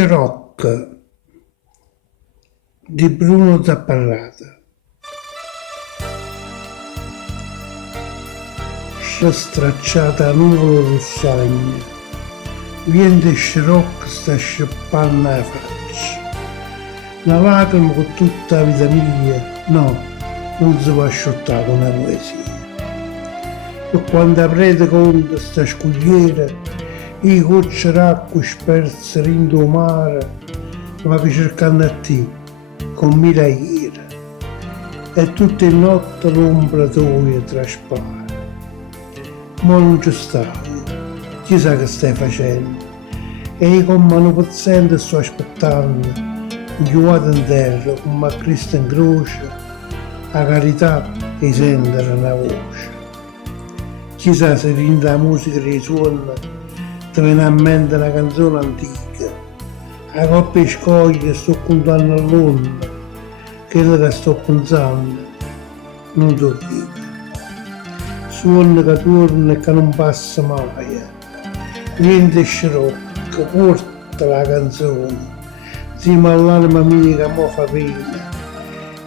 Sciroc di Bruno Zapparrata. Stracciata nuvola rossagna, viene Sciroc sta scippando la faccia. Una lacrima con tutta la vita mia, no, non si può asciuttare con una poesia. E quando aprete conto sta scugliera, i gocce d'acqua sperse in il mare, ma che cercando a te, con mila ira, e tutte le notti l'ombra tua traspare. Ma non ci stai, chissà che stai facendo, e io con mano paziente sto aspettando, inchiuato in terra, come a Cristo in croce, la carità e sentire una voce. Chissà se rinde la musica che suona, ti viene a mente una canzone antica, a coppia scoglie sto contando all'onda, quello che sto pensando, non ti dico. Suona che torna e che non passa mai, niente Sciroc, porta la canzone, insieme all'anima mia che mi fa pena,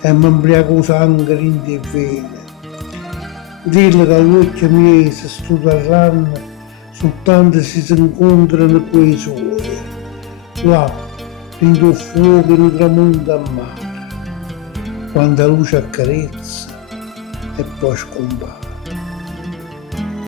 e mi imbriaco sangue in te vene. Dillo che gli occhi miei si studeranno, soltanto si incontrano quei soli, là, in il fuoco, in il tramonto a mare, quando la luce accarezza e poi scompare.